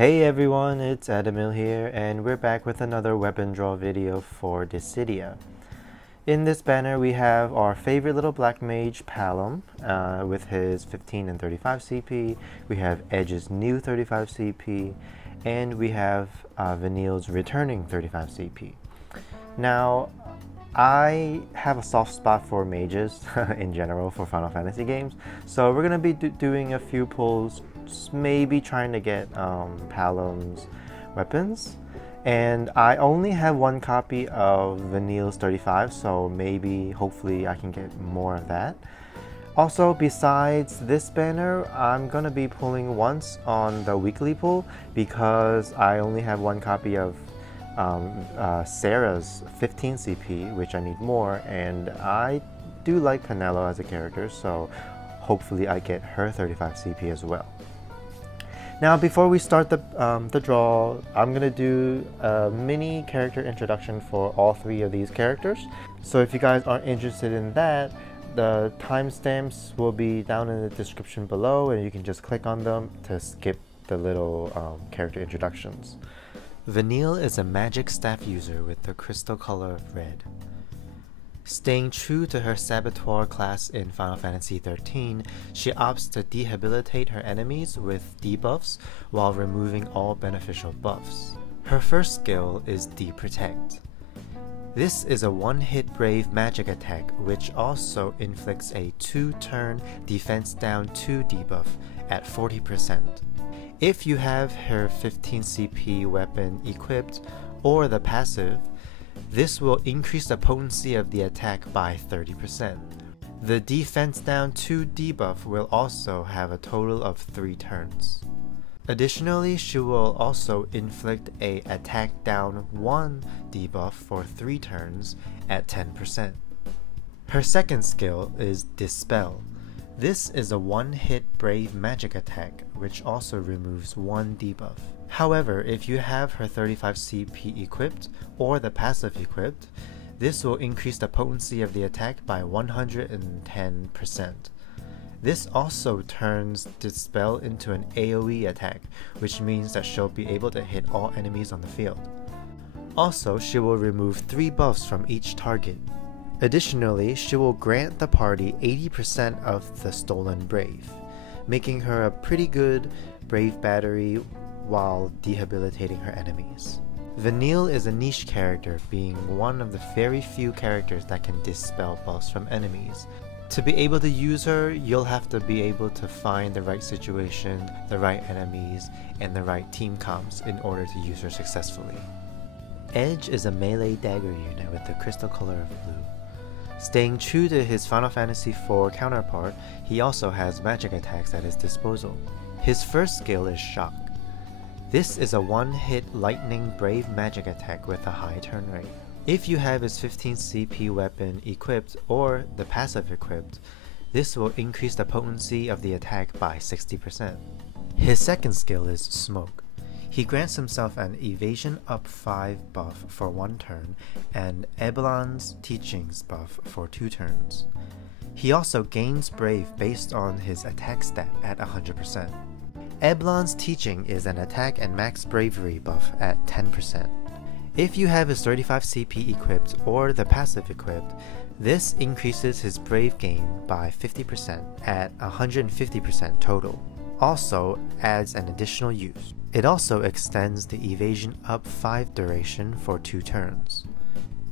Hey everyone, it's Adimil here, and we're back with another weapon draw video for Dissidia. In this banner we have our favorite little black mage, Palom, with his 15 and 35 CP. We have Edge's new 35 CP, and we have Vanille's returning 35 CP. Now, I have a soft spot for mages in general for Final Fantasy games, so we're going to be doing a few pulls, maybe trying to get Palom's weapons. And I only have one copy of Vanille's 35, so maybe, hopefully, I can get more of that. Also, besides this banner, I'm going to be pulling once on the weekly pull because I only have one copy of Sarah's 15 CP, which I need more, and I do like Penelo as a character, so hopefully I get her 35 CP as well. Now, before we start the draw, I'm going to do a mini character introduction for all three of these characters. So if you guys are interested in that, the timestamps will be down in the description below, and you can just click on them to skip the little character introductions. Vanille is a magic staff user with the crystal color of red. Staying true to her Saboteur class in Final Fantasy XIII, she opts to debilitate her enemies with debuffs while removing all beneficial buffs. Her first skill is Deprotect. This is a one-hit brave magic attack which also inflicts a 2-turn defense down 2 debuff at 40%. If you have her 15 CP weapon equipped or the passive, this will increase the potency of the attack by 30%. The defense down 2 debuff will also have a total of 3 turns. Additionally, she will also inflict a attack down 1 debuff for 3 turns at 10%. Her second skill is Dispel. This is a one-hit brave magic attack which also removes 1 debuff. However, if you have her 35 CP equipped or the passive equipped, this will increase the potency of the attack by 110%. This also turns Dispel into an AoE attack, which means that she'll be able to hit all enemies on the field. Also, she will remove 3 buffs from each target. Additionally, she will grant the party 80% of the stolen Brave, making her a pretty good Brave battery while debilitating her enemies. Vanille is a niche character, being one of the very few characters that can dispel buffs from enemies. To be able to use her, you'll have to be able to find the right situation, the right enemies, and the right team comps in order to use her successfully. Edge is a melee dagger unit with the crystal color of blue. Staying true to his Final Fantasy IV counterpart, he also has magic attacks at his disposal. His first skill is Shock. This is a one-hit lightning brave magic attack with a high turn rate. If you have his 15 CP weapon equipped or the passive equipped, this will increase the potency of the attack by 60%. His second skill is Smoke. He grants himself an evasion up 5 buff for 1 turn and Eblon's teachings buff for 2 turns. He also gains brave based on his attack stat at 100%. Eblon's teaching is an attack and max bravery buff at 10%. If you have his 35 CP equipped or the passive equipped, this increases his brave gain by 50% at 150% total. Also adds an additional use. It also extends the evasion up 5 duration for 2 turns.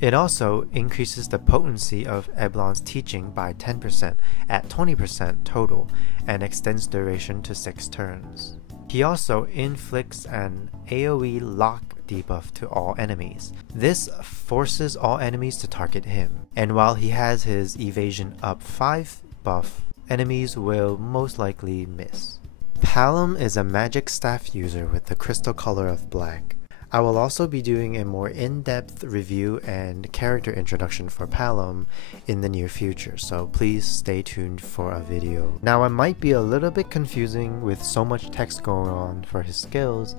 It also increases the potency of Eblon's teaching by 10% at 20% total and extends duration to 6 turns. He also inflicts an AoE lock debuff to all enemies. This forces all enemies to target him, and while he has his evasion up 5 buff, enemies will most likely miss. Palom is a magic staff user with the crystal color of black. I will also be doing a more in-depth review and character introduction for Palom in the near future, so please stay tuned for a video. Now, it might be a little bit confusing with so much text going on for his skills,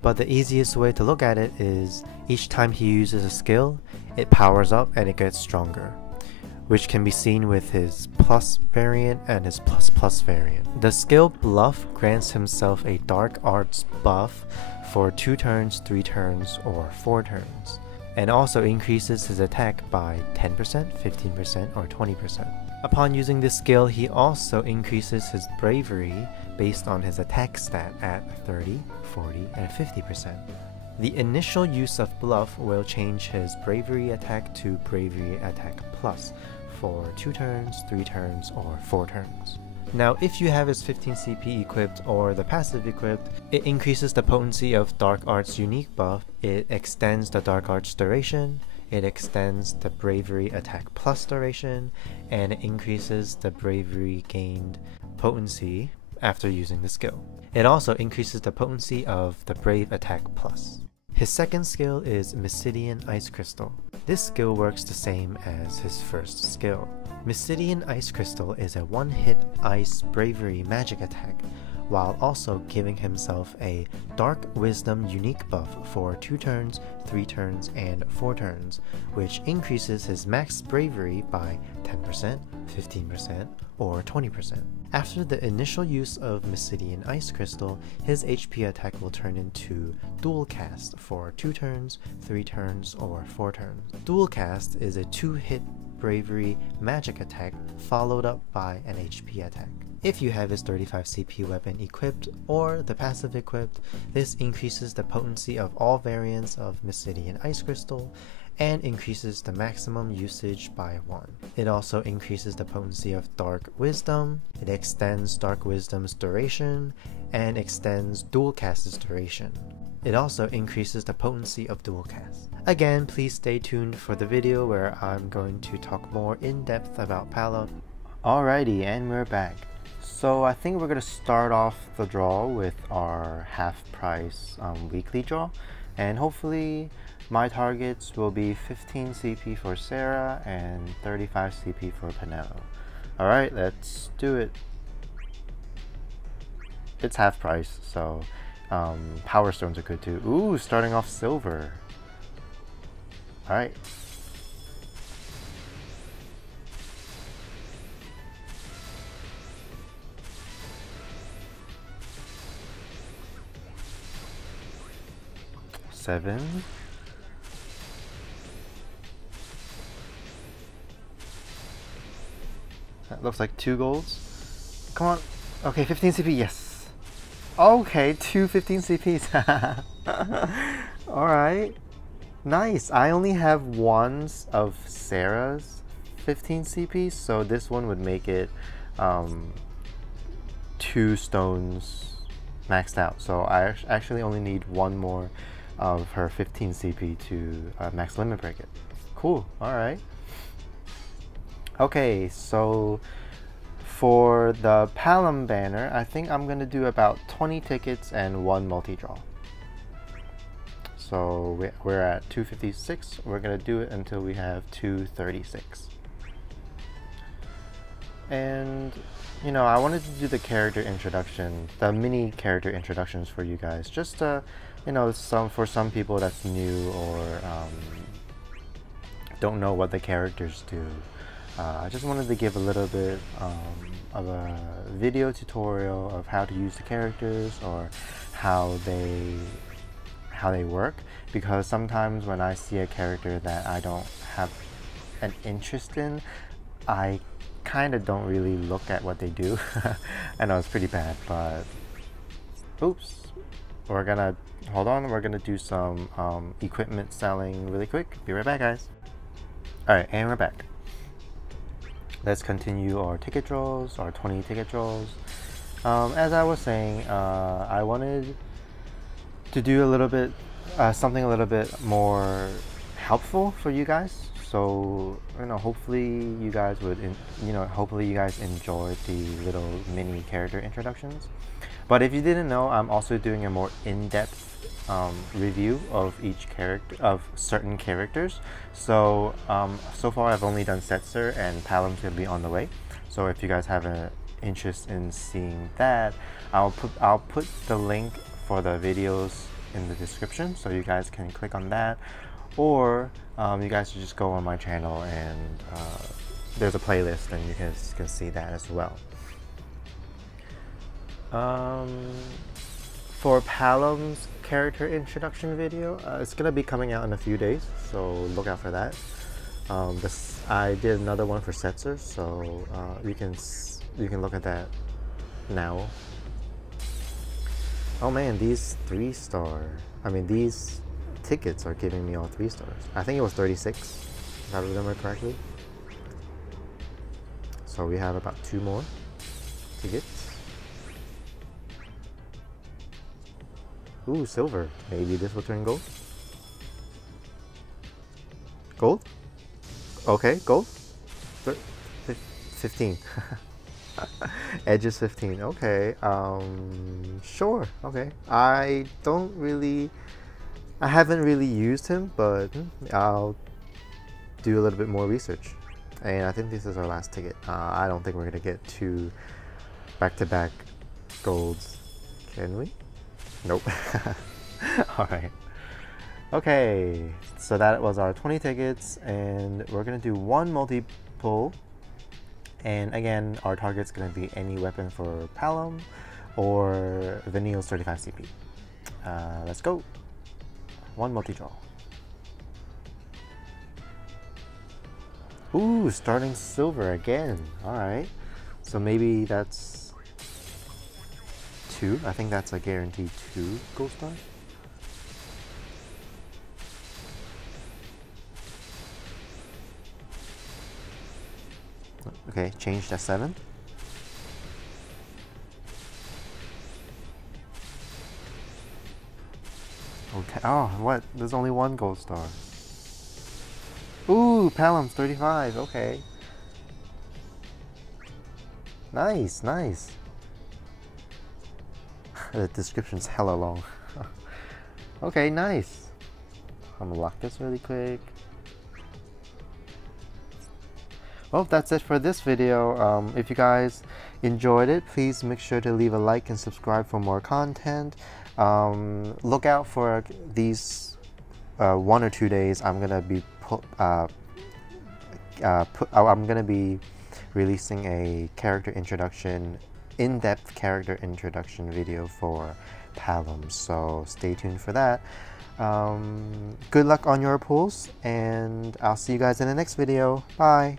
but the easiest way to look at it is each time he uses a skill, it powers up and it gets stronger. which can be seen with his plus variant and his plus plus variant. The skill Bluff grants himself a Dark Arts buff for 2 turns, 3 turns, or 4 turns, and also increases his attack by 10%, 15%, or 20%. Upon using this skill, he also increases his bravery based on his attack stat at 30, 40, and 50%. The initial use of Bluff will change his bravery attack to bravery attack plus for 2 turns, 3 turns, or 4 turns. Now, if you have his 15 CP equipped or the passive equipped, it increases the potency of Dark Arts unique buff, it extends the Dark Arts duration, it extends the bravery attack plus duration, and it increases the bravery gained potency after using the skill. It also increases the potency of the brave attack plus. His second skill is Dissidia Ice Crystal. This skill works the same as his first skill. Dissidia Ice Crystal is a one-hit ice bravery magic attack, while also giving himself a Dark Wisdom unique buff for 2 turns, 3 turns, and 4 turns, which increases his max bravery by 10%, 15%, or 20%. After the initial use of Dissidia Ice Crystal, his HP attack will turn into Dual Cast for 2 turns, 3 turns, or 4 turns. Dual Cast is a 2-hit bravery magic attack followed up by an HP attack. If you have his 35 CP weapon equipped or the passive equipped, this increases the potency of all variants of Dissidia Ice Crystal and increases the maximum usage by 1. It also increases the potency of Dark Wisdom, it extends Dark Wisdom's duration, and extends Dual Cast's duration. It also increases the potency of Dual Cast. Again, please stay tuned for the video where I'm going to talk more in depth about Palom. Alrighty, and we're back. So I think we're going to start off the draw with our half price weekly draw, and hopefully my targets will be 15 CP for Sarah and 35 CP for Panello. Alright, let's do it. It's half price, so Power Stones are good too. Ooh, starting off silver. Alright. Seven. That looks like 2 golds. Come on. Okay, 15 CP, yes. Okay, 2 15 CPs. Alright. Nice. I only have ones of Sarah's 15 CP, so this one would make it 2 stones maxed out. So I actually only need 1 more of her 15 CP to max limit break it. Cool. Alright. Okay, so for the Palom banner, I think I'm going to do about 20 tickets and 1 multi-draw. So we're at 256. We're going to do it until we have 236. And, you know, I wanted to do the character introduction, the mini character introductions for you guys, just to, you know, for some people that's new or don't know what the characters do. I just wanted to give a little bit of a video tutorial of how to use the characters or how they work, because sometimes when I see a character that I don't have an interest in, I kind of don't really look at what they do. I know it's pretty bad, but oops. We're gonna hold on. We're gonna do some equipment selling really quick. Be right back, guys. All right, and we're back. Let's continue our ticket draws, our 20 ticket draws. As I was saying, I wanted to do a little bit, something a little bit more helpful for you guys. So, you know, hopefully you guys would, hopefully you guys enjoyed the little mini character introductions. But if you didn't know, I'm also doing a more in-depth review of each character, of certain characters. So so far I've only done SETZER, and Palom's gonna be on the way. So if you guys have an interest in seeing that, I'll put the link for the videos in the description, so you guys can click on that, or you guys should just go on my channel and there's a playlist, and you can see that as well. For Palom's character introduction video, it's gonna be coming out in a few days, so look out for that. I did another one for SETZER, so you can look at that now. Oh man, these 3-star. I mean, these tickets are giving me all 3 stars. I think it was 36, if I remember correctly. So we have about 2 more tickets. Ooh, silver. Maybe this will turn gold. Gold? Okay, gold. 15. Edges 15. Okay. Sure. Okay. I haven't really used him, but I'll do a little bit more research. And I think this is our last ticket. I don't think we're gonna get 2 back-to-back golds. Can we? Nope. Alright. Okay, so that was our 20 tickets, and we're gonna do 1 multi-pull. And again, our target's gonna be any weapon for Palom or Vanille's 35 CP. Let's go. 1 multi-draw. Ooh, starting silver again. Alright. So maybe that's 2. I think that's a guaranteed 2 gold star. Okay, changed at 7. Okay. Oh, what? There's only 1 gold star. Ooh, Palom's 35. Okay. Nice, nice. The description's hella long. Okay, nice. I'm gonna lock this really quick. Well, that's it for this video. If you guys enjoyed it, please make sure to leave a like and subscribe for more content. Look out for these 1 or 2 days. I'm gonna be I'm gonna be releasing a character introduction, in-depth character introduction video for Palom, so stay tuned for that. Good luck on your pulls, and I'll see you guys in the next video. Bye!